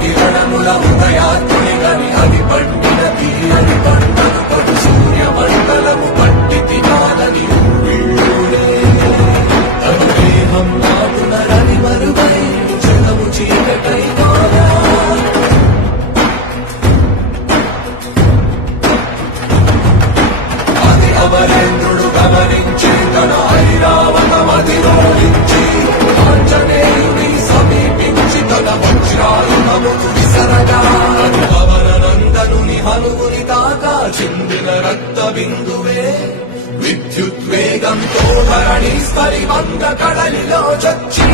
కిరణముల ఉదయాత్ముని గని అది పండిన తీయని పంటను పడు సూర్యమండలము పట్టి తినాలని ఊళ్ళూరే తన దేహం నాకునరని మరుగై జగము చీకటై కాదా అది అమరేంద్రుడు గమనించి తన ఐరావతమధిరోహించి ఆంజనేయుని సమీపించి తన వజ్రాయుధమును విసరగా పవననందనుని హనువుని తాకా చిందిన రక్త బిందువే విద్యుద్వేగంతో ధరణి స్పరిమంద కడలిలో చచ్చి